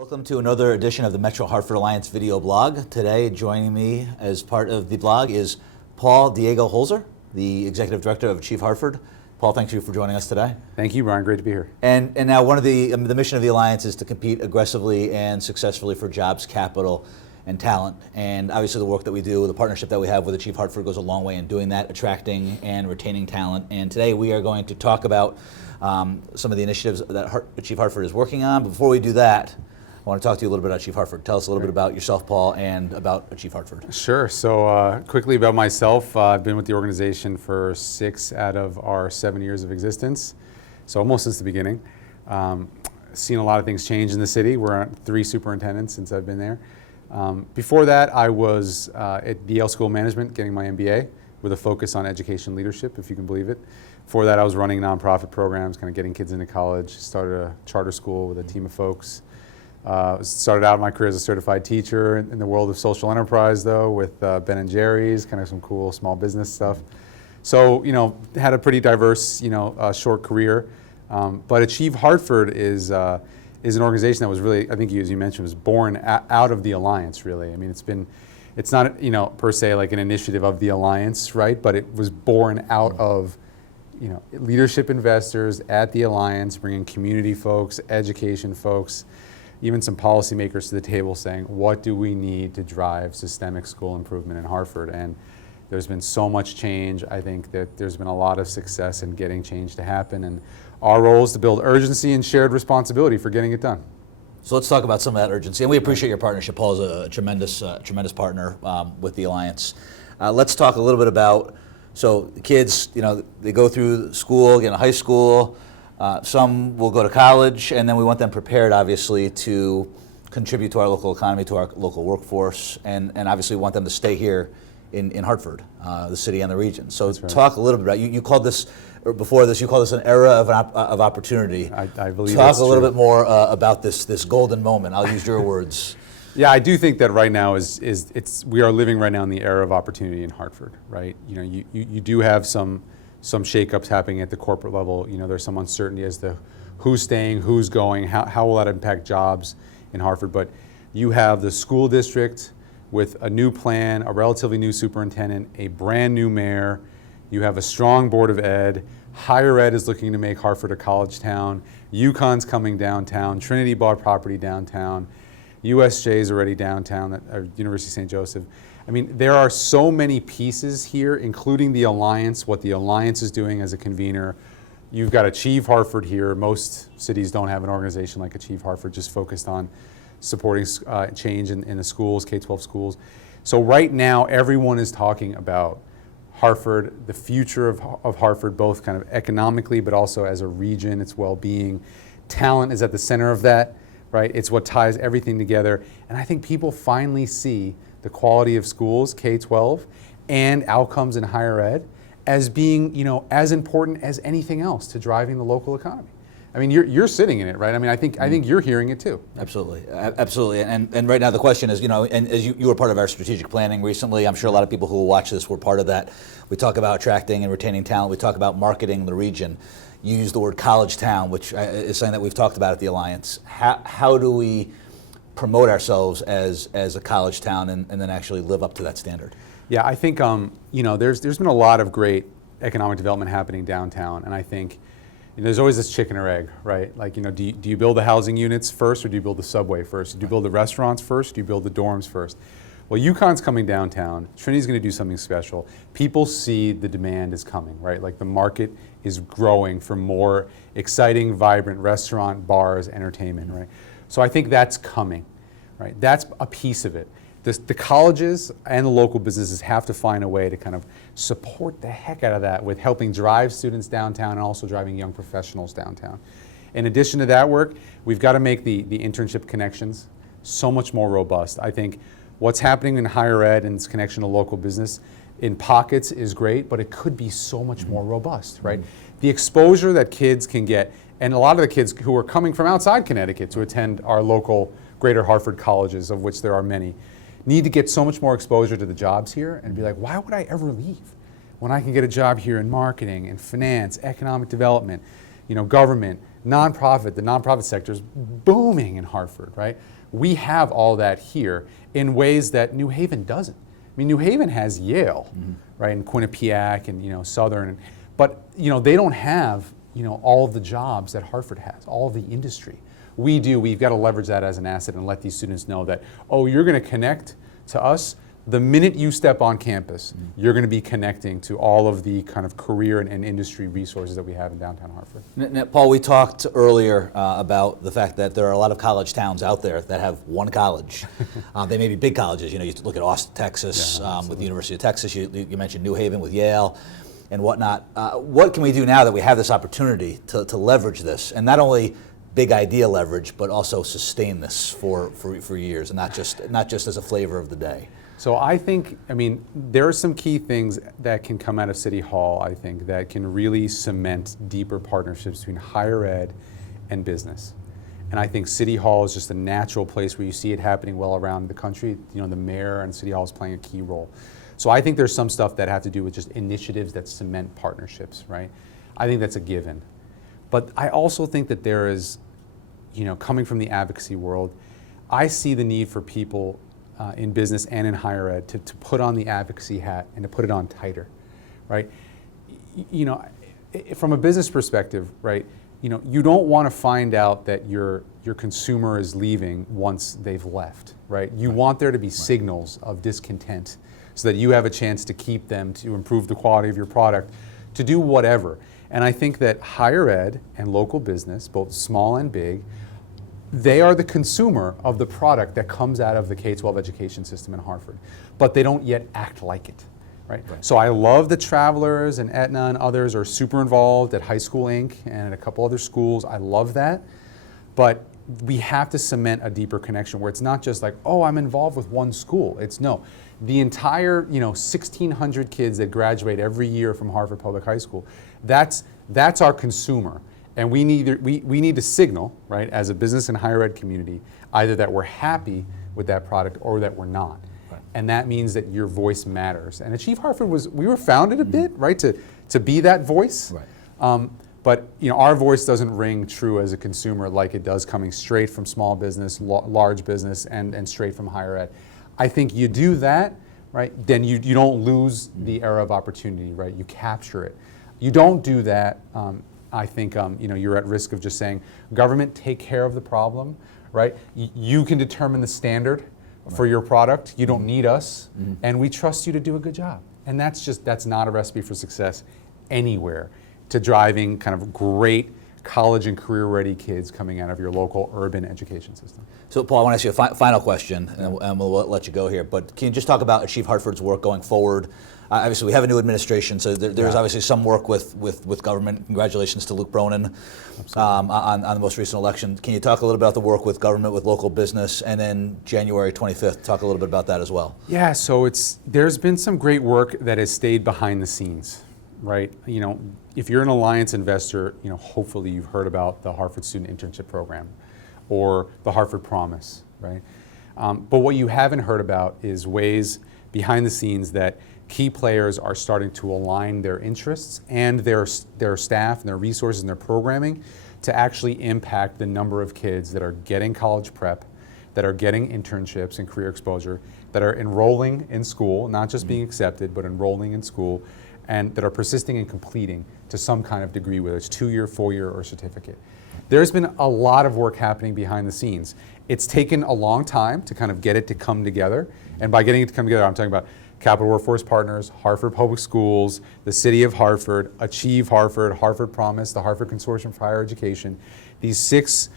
Welcome to another edition of the MetroHartford Alliance video blog. Today, joining me as part of the blog is Diego Holzer, the Executive Director of Achieve Hartford. Paul, thank you for joining us today. Thank you, Brian. Great to be here. And now one of the mission of the Alliance is to compete aggressively and successfully for jobs, capital, and talent. And obviously the work that we do, the partnership that we have with Achieve Hartford goes a long way in doing that, attracting and retaining talent. And today we are going to talk about some of the initiatives that Achieve Hartford is working on. But before we do that, I want to talk to you a little bit about Achieve Hartford. Tell us a little bit about yourself, Paul, and about Achieve Hartford. Sure. So quickly about myself, I've been with the organization for 6 out of our 7 years of existence, so almost since the beginning. Seen a lot of things change in the city. We're on 3 superintendents since I've been there. Before that, I was at Yale School of Management getting my MBA with a focus on education leadership, if you can believe it. Before that, I was running nonprofit programs, kind of getting kids into college, started a charter school with a team of folks. Started out my career as a certified teacher in the world of social enterprise, though, with Ben & Jerry's, kind of some cool small business stuff. So, had a pretty diverse, short career. But Achieve Hartford is an organization that was really, I think, as you mentioned, was born out of the Alliance, really. I mean, it's not, per se like an initiative of the Alliance, right? But it was born out of, leadership investors at the Alliance, bringing community folks, education folks, even some policymakers to the table saying, what do we need to drive systemic school improvement in Hartford? And there's been so much change. I think that there's been a lot of success in getting change to happen. And our role is to build urgency and shared responsibility for getting it done. So let's talk about some of that urgency. And we appreciate your partnership. Paul is a tremendous partner with the Alliance. Let's talk a little bit about, so the kids, they go through school, get into high school, some will go to college, and then we want them prepared, obviously, to contribute to our local economy, to our local workforce, and obviously we want them to stay here in Hartford, the city and the region. So talk a little bit about, you called this, or before this, you called this an era of opportunity. I believe Talk a little bit more about this golden moment. I'll use your words. Yeah, I do think that right now we are living right now in the era of opportunity in Hartford, right? You do have some shakeups happening at the corporate level. There's some uncertainty as to who's staying, who's going, how will that impact jobs in Hartford. But you have the school district with a new plan, a relatively new superintendent, a brand new mayor. You have a strong board of ed. Higher ed is looking to make Hartford a college town. UConn's coming downtown. Trinity bought property downtown. USJ is already downtown, University of St. Joseph. I mean, there are so many pieces here, including the Alliance, what the Alliance is doing as a convener. You've got Achieve Hartford here. Most cities don't have an organization like Achieve Hartford, just focused on supporting change in the schools, K-12 schools. So right now, everyone is talking about Hartford, the future of Hartford, both kind of economically, but also as a region, its well-being. Talent is at the center of that, right? It's what ties everything together. And I think people finally see the quality of schools, K-12, and outcomes in higher ed as being, as important as anything else to driving the local economy. I mean, you're sitting in it, right? I mean, I think you're hearing it too. Absolutely, absolutely. And right now the question is, and as you were part of our strategic planning recently, I'm sure a lot of people who will watch this were part of that. We talk about attracting and retaining talent. We talk about marketing the region. You use the word college town, which is something that we've talked about at the Alliance. How do we promote ourselves as a college town and then actually live up to that standard? Yeah, I think there's been a lot of great economic development happening downtown, and I think there's always this chicken or egg, right? Like, do you build the housing units first, or do you build the subway first? Do you build the restaurants first? Do you build the dorms first? Well, UConn's coming downtown. Trinity's going to do something special. People see the demand is coming, right? Like, the market is growing for more exciting, vibrant restaurant, bars, entertainment, right? So I think that's coming, right? That's a piece of it. The colleges and the local businesses have to find a way to kind of support the heck out of that with helping drive students downtown and also driving young professionals downtown. In addition to that work, we've got to make the internship connections so much more robust. I think what's happening in higher ed and its connection to local business in pockets is great, but it could be so much more robust, right? The exposure that kids can get, and a lot of the kids who are coming from outside Connecticut to attend our local greater Hartford colleges, of which there are many, need to get so much more exposure to the jobs here and be like, why would I ever leave when I can get a job here in marketing and finance, economic development, government, the nonprofit sector is booming in Hartford, right? We have all that here in ways that New Haven doesn't. I mean, New Haven has Yale, right, and Quinnipiac and Southern, but they don't have all of the jobs that Hartford has, all of the industry. We do. We've got to leverage that as an asset and let these students know that, oh, you're going to connect to us. The minute you step on campus, you're going to be connecting to all of the kind of career and industry resources that we have in downtown Hartford. Now, Paul, we talked earlier about the fact that there are a lot of college towns out there that have one college. They may be big colleges. You look at Austin, Texas, with the University of Texas. You mentioned New Haven with Yale and whatnot. What can we do now that we have this opportunity to leverage this, and not only big idea leverage, but also sustain this for years, and not just as a flavor of the day? So I think, there are some key things that can come out of City Hall, I think, that can really cement deeper partnerships between higher ed and business. And I think City Hall is just a natural place where you see it happening well around the country. The mayor and City Hall is playing a key role. So I think there's some stuff that have to do with just initiatives that cement partnerships, right? I think that's a given. But I also think that there is, coming from the advocacy world, I see the need for people in business and in higher ed to put on the advocacy hat and to put it on tighter, right? From a business perspective, right, you don't want to find out that your consumer is leaving once they've left, right? You want there to be signals of discontent so that you have a chance to keep them, to improve the quality of your product, to do whatever. And I think that higher ed and local business, both small and big, they are the consumer of the product that comes out of the K-12 education system in Hartford, but they don't yet act like it, right? So I love that Travelers and Aetna and others are super involved at High School Inc. and at a couple other schools. I love that, but we have to cement a deeper connection where it's not just like, oh, I'm involved with one school. It's no, the entire 1,600 kids that graduate every year from Hartford Public High School, that's our consumer. And we need to signal, right, as a business and higher ed community, either that we're happy with that product or that we're not. Right. And that means that your voice matters. And Achieve Hartford we were founded a bit, right, to be that voice. Right. But our voice doesn't ring true as a consumer like it does coming straight from small business, large business, and straight from higher ed. I think you do that, right, then you don't lose the era of opportunity, right? You capture it. You don't do that, I think you're at risk of just saying, government, take care of the problem, right? You can determine the standard for your product. You don't need us, and we trust you to do a good job. And that's not a recipe for success anywhere to driving kind of great college and career-ready kids coming out of your local urban education system. So, Paul, I want to ask you a final question, and we'll let you go here. But can you just talk about Achieve Hartford's work going forward? Obviously, we have a new administration, so there's obviously some work with government. Congratulations to Luke Bronin on the most recent election. Can you talk a little about the work with government, with local business, and then January 25th, talk a little bit about that as well? Yeah, so there's been some great work that has stayed behind the scenes, right? If you're an Alliance investor, hopefully you've heard about the Hartford Student Internship Program or the Hartford Promise, right? But what you haven't heard about is ways behind the scenes that key players are starting to align their interests and their staff and their resources and their programming to actually impact the number of kids that are getting college prep, that are getting internships and career exposure, that are enrolling in school, not just being accepted, but enrolling in school, and that are persisting and completing to some kind of degree, whether it's 2-year, 4-year, or certificate. There's been a lot of work happening behind the scenes. It's taken a long time to kind of get it to come together, and by getting it to come together, I'm talking about Capital Workforce Partners, Hartford Public Schools, the City of Hartford, Achieve Hartford, Hartford Promise, the Hartford Consortium for Higher Education. These six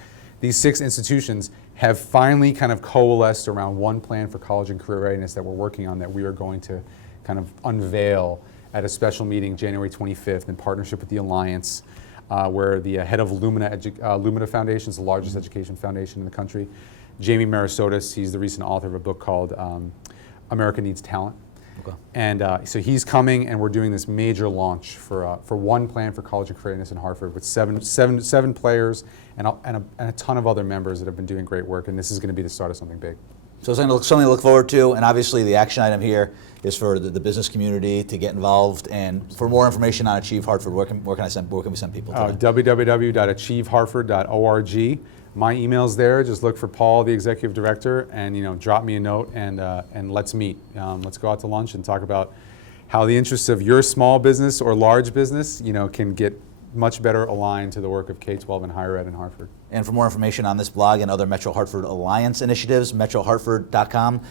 institutions have finally kind of coalesced around one plan for college and career readiness that we're working on, that we are going to kind of unveil at a special meeting January 25th in partnership with the Alliance, where the head of Lumina Foundation is the largest education foundation in the country. Jamie Marasotis, he's the recent author of a book called America Needs Talent. Okay. And so he's coming, and we're doing this major launch for one plan for college and career readiness in Hartford with seven players and a ton of other members that have been doing great work, and this is going to be the start of something big. So something to look forward to, and obviously the action item here is for the business community to get involved. And for more information on Achieve Hartford, where can we send people today? www.achievehartford.org. My email's there. Just look for Paul, the executive director, and drop me a note and let's meet. Let's go out to lunch and talk about how the interests of your small business or large business, can get much better aligned to the work of K-12 and higher ed in Hartford. And for more information on this blog and other Metro Hartford Alliance initiatives, MetroHartford.com.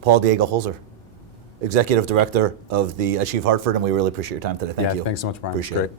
Paul Diego Holzer, Executive Director of the Achieve Hartford, and we really appreciate your time today. Thank you. Thanks so much, Brian. Appreciate it.